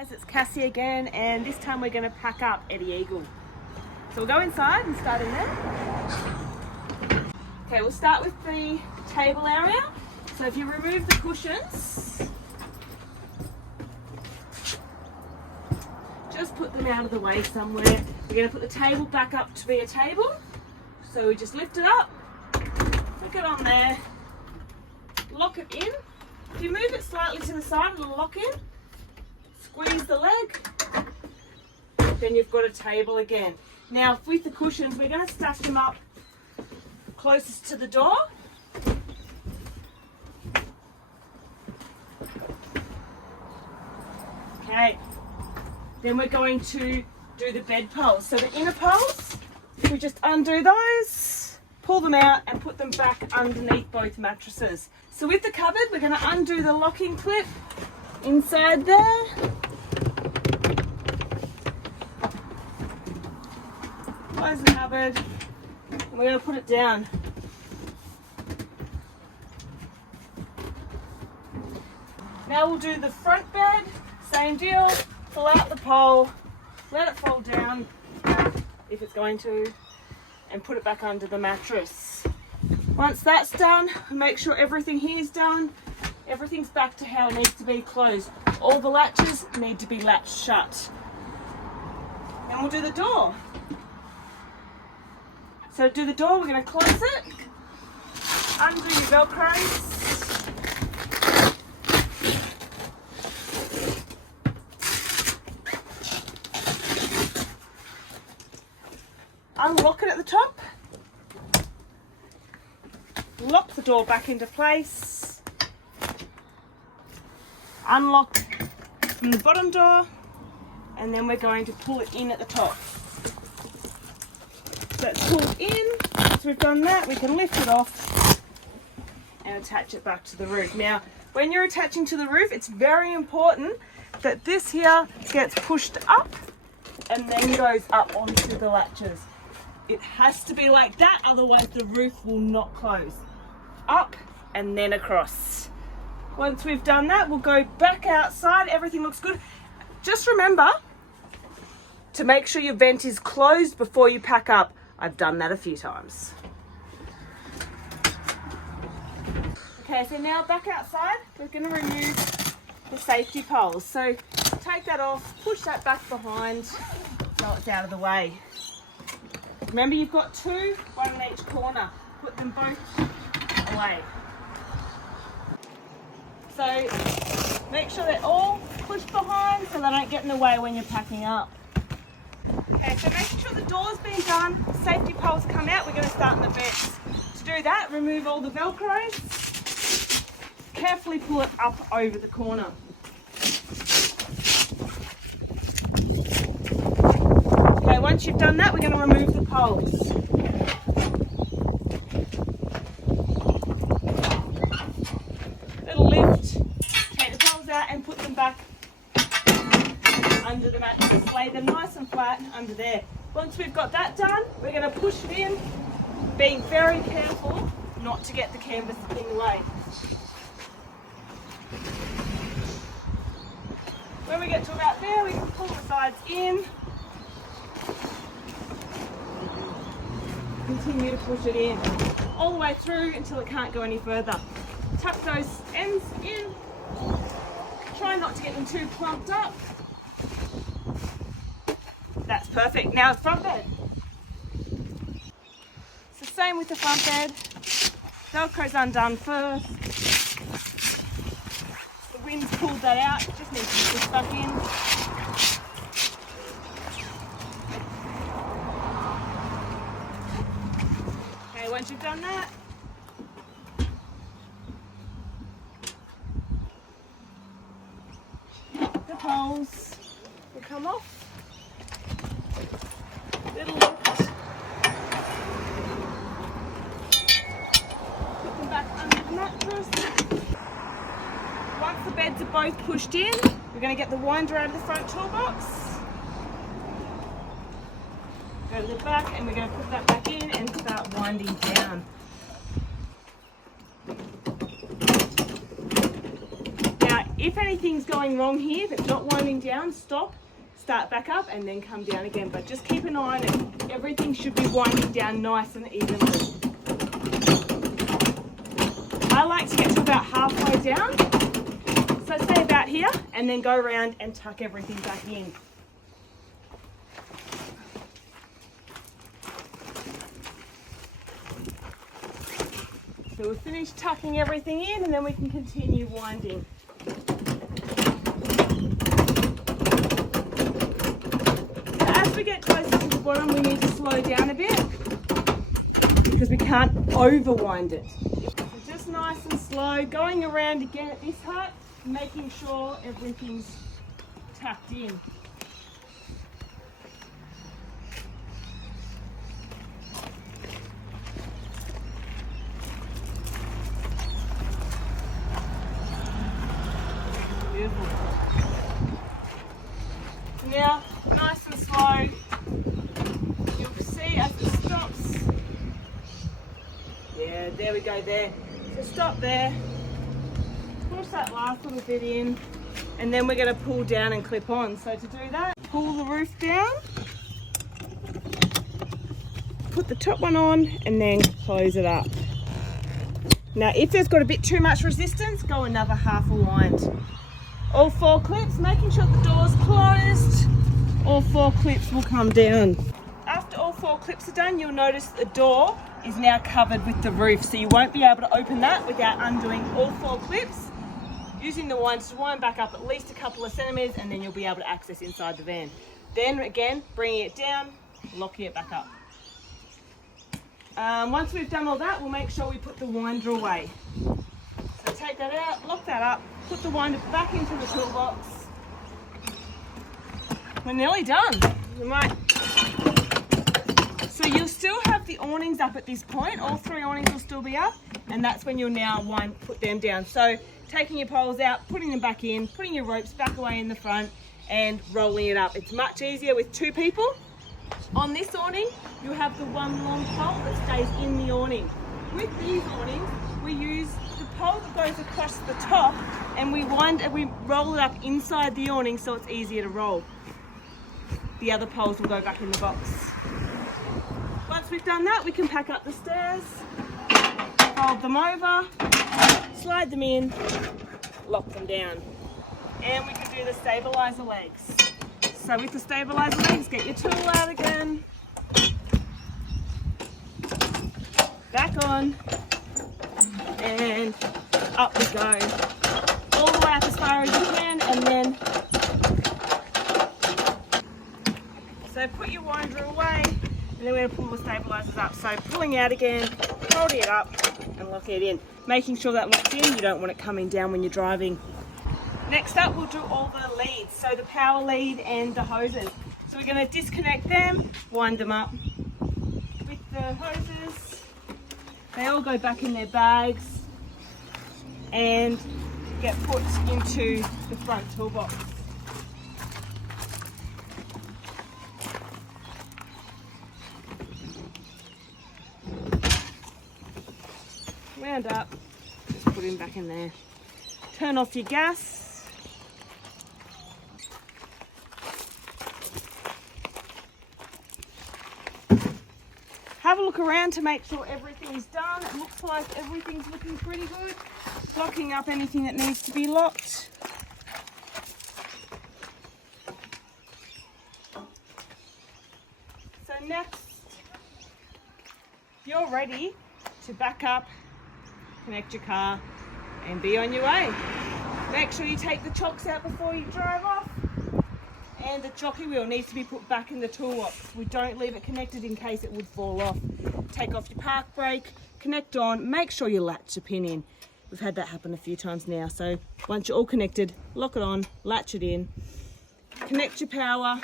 Guys, it's Cassie again, and this time we're going to pack up Eddy Eagle. So we'll go inside and start in there. Okay, we'll start with the table area. So if you remove the cushions, just put them out of the way somewhere. We're going to put the table back up to be a table. So we just lift it up, click it on there, lock it in. If you move it slightly to the side, it'll lock in. Squeeze the leg, then you've got a table again. Now with the cushions, we're going to stack them up closest to the door. Okay, then we're going to do the bed poles. So the inner poles, we just undo those, pull them out and put them back underneath both mattresses. So with the cupboard, we're going to undo the locking clip inside there. Close the cupboard, and we're going to put it down. Now we'll do the front bed, same deal, pull out the pole, let it fall down if it's going to, and put it back under the mattress. Once that's done, make sure everything here is done. Everything's back to how it needs to be closed. All the latches need to be latched shut. Then we'll do the door. So to do the door, we're going to close it, undo your velcros, unlock it at the top, lock the door back into place, unlock from the bottom door, and then we're going to pull it in at the top. So it's pulled in. Once we've done that, we can lift it off and attach it back to the roof. Now, when you're attaching to the roof, it's very important that this here gets pushed up and then goes up onto the latches. It has to be like that, otherwise the roof will not close. Up and then across. Once we've done that, we'll go back outside. Everything looks good. Just remember to make sure your vent is closed before you pack up. I've done that a few times. Okay, so now back outside, we're going to remove the safety poles. So take that off, push that back behind so it's out of the way. Remember, you've got two, one in each corner. Put them both away. So make sure they're all pushed behind so they don't get in the way when you're packing up. Okay, so making sure the door's been done, safety poles come out, we're going to start in the vents. To do that, remove all the velcros, carefully pull it up over the corner. Okay, once you've done that, we're going to remove the poles. Little lift, take the poles out and put them back under the mattress. Lay them nice and flat under there. Once we've got that done, we're going to push it in, being very careful not to get the canvas in the way. When we get to about there, we can pull the sides in. Continue to push it in all the way through until it can't go any further. Tuck those ends in. Try not to get them too clumped up. That's perfect. Now front bed. It's the same with the front bed. Velcro's undone first. The wind's pulled that out. It just needs to be pushed back in. Okay, once you've done that, the poles will come off. Little lift. Put them back under the mattress. Once the beds are both pushed in, we're going to get the winder out of the front toolbox. Go to the back and we're going to put that back in and start winding down. Now If anything's going wrong here, if it's not winding down, stop, start back up and then come down again. But just keep an eye on it. Everything should be winding down nice and evenly. I like to get to about halfway down. So say about here and then go around and tuck everything back in. So we'll finish tucking everything in and then we can continue winding. So as we get closer to the bottom, we need to slow down a bit because we can't overwind it. So just nice and slow, going around again at this height, making sure everything's tucked in. Now, nice and slow, you'll see as it stops. Yeah, there we go there. So stop there, push that last little bit in, and then we're going to pull down and clip on. So to do that, pull the roof down, put the top one on, and then close it up. Now, if there's got a bit too much resistance, go another half a wind. All 4 clips, making sure the door's closed, all 4 clips will come down. After all 4 clips are done, you'll notice the door is now covered with the roof, so you won't be able to open that without undoing all 4 clips, using the winds to wind back up at least a couple of centimetres, and then you'll be able to access inside the van. Then again, bringing it down, locking it back up. Once we've done all that, we'll make sure we put the winder away. So take that out, lock that up, put the winder back into the toolbox. We're nearly done. We might. So you'll still have the awnings up at this point. All 3 awnings will still be up, and that's when you'll now put them down. So taking your poles out, putting them back in, putting your ropes back away in the front, and rolling it up. It's much easier with 2 people. On this awning, you have the one long pole that stays in the awning. With these awnings, we use the pole that goes across the top, and we roll it up inside the awning so it's easier to roll. The other poles will go back in the box. Once we've done that, we can pack up the stairs, fold them over, slide them in, lock them down. And we can do the stabilizer legs. So with the stabilizer legs, get your tool out again, back on, and up we go. All the way up as far as you can, and then so put your winder away, and then we're going to pull the stabilizers up. So pulling out again, holding it up, and locking it in. Making sure that locks in, you don't want it coming down when you're driving. Next up, we'll do all the leads, so the power lead and the hoses. So we're going to disconnect them, wind them up. With the hoses, they all go back in their bags and get put into the front toolbox. Wound up, just put him back in there. Turn off your gas. Have a look around to make sure everything's done. It looks like everything's looking pretty good. Locking up anything that needs to be locked. So next, you're ready to back up, connect your car, and be on your way. Make sure you take the chocks out before you drive off. And the jockey wheel needs to be put back in the toolbox. We don't leave it connected in case it would fall off. Take off your park brake, connect on, make sure you latch the pin in. We've had that happen a few times now. So once you're all connected, lock it on, latch it in, connect your power,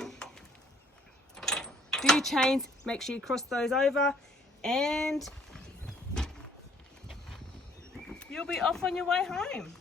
do your chains, make sure you cross those over, and you'll be off on your way home.